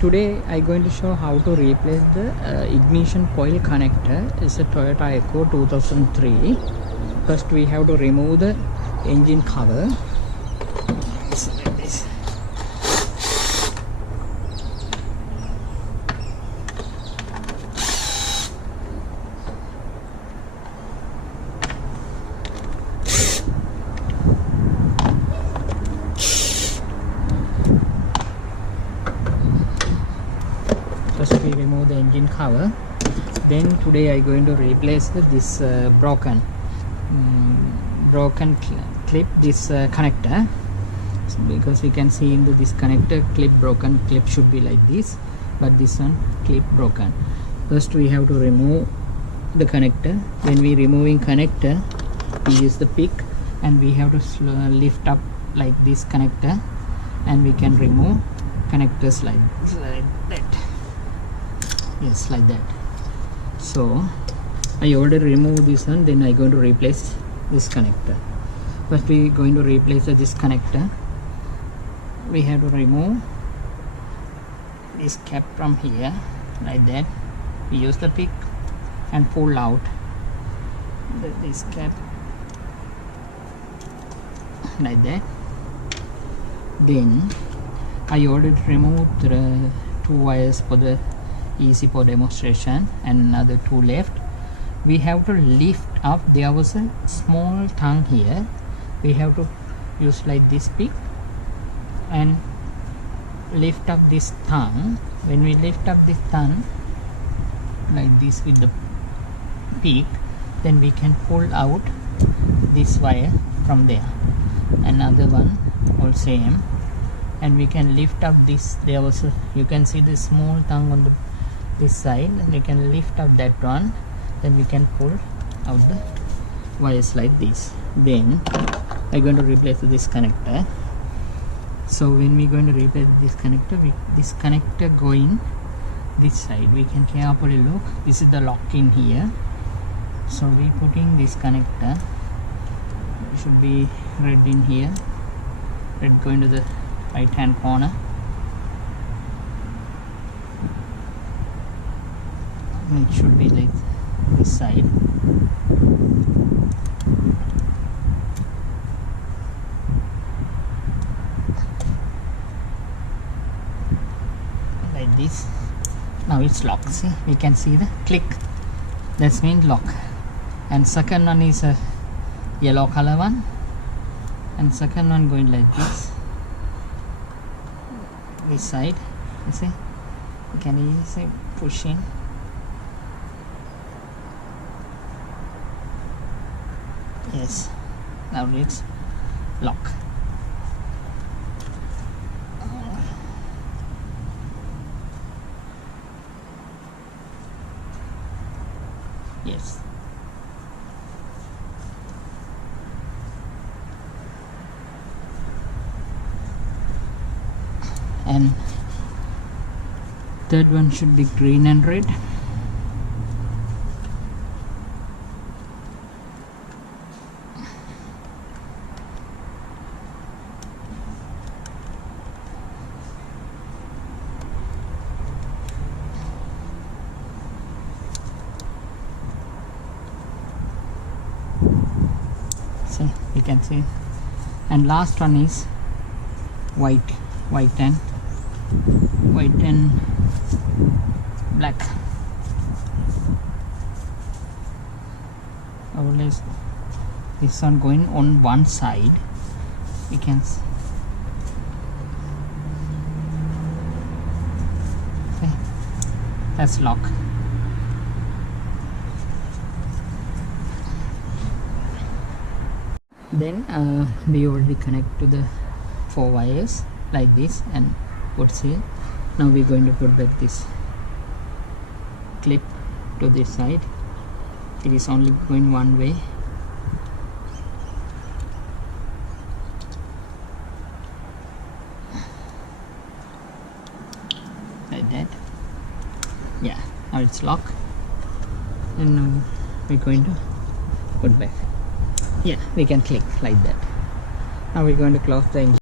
Today I'm going to show how to replace the ignition coil connector. It's a Toyota Echo 2003. First we have to remove the engine cover. It's like this. First we remove the engine cover. Then today I'm going to replace this broken clip, this connector, because we can see into this connector broken clip should be like this, but this one clip broken. First we have to remove the connector. When we removing connector, we use the pick and we have to lift up like this connector, and we can remove connectors like that. Yes, like that. So I already removed this one, then I'm going to replace this connector. First we are going to replace this connector. We have to remove this cap from here like that. We use the pick and pull out this cap like that. Then I already removed the two wires for the easy for demonstration and another two left. We have to lift up. There was a small tongue here. We have to use like this pick and lift up this tongue. When we lift up this tongue like this with the pick, then we can pull out this wire from there. Another one all same, and we can lift up this. There was a, you can see the small tongue on this side, and we can lift up that one. Then we can pull out the wires like this. Then I'm going to replace this connector. So when we're going to replace this connector, this connector going this side, we can carefully look. This is the lock in here. So we putting this connector. It should be red in here. Red going to the right hand corner. It should be like this side. Like this. Now it's locked. See, we can see the click. That means lock. And second one is a yellow color one, and second one going like this side. You see, you can easily push in. Yes, now it's lock. Yes. And third one should be green and red. See, you can see. And last one is white and black. Always this one going on one side. You can see. Okay, that's lock. Then we already connect to the four wires like this and puts here. Now we're going to put back this clip to this side. It is only going one way. Like that. Yeah, now it's locked. And now we're going to put back. Yeah, we can click like that. Now we're going to close the engine.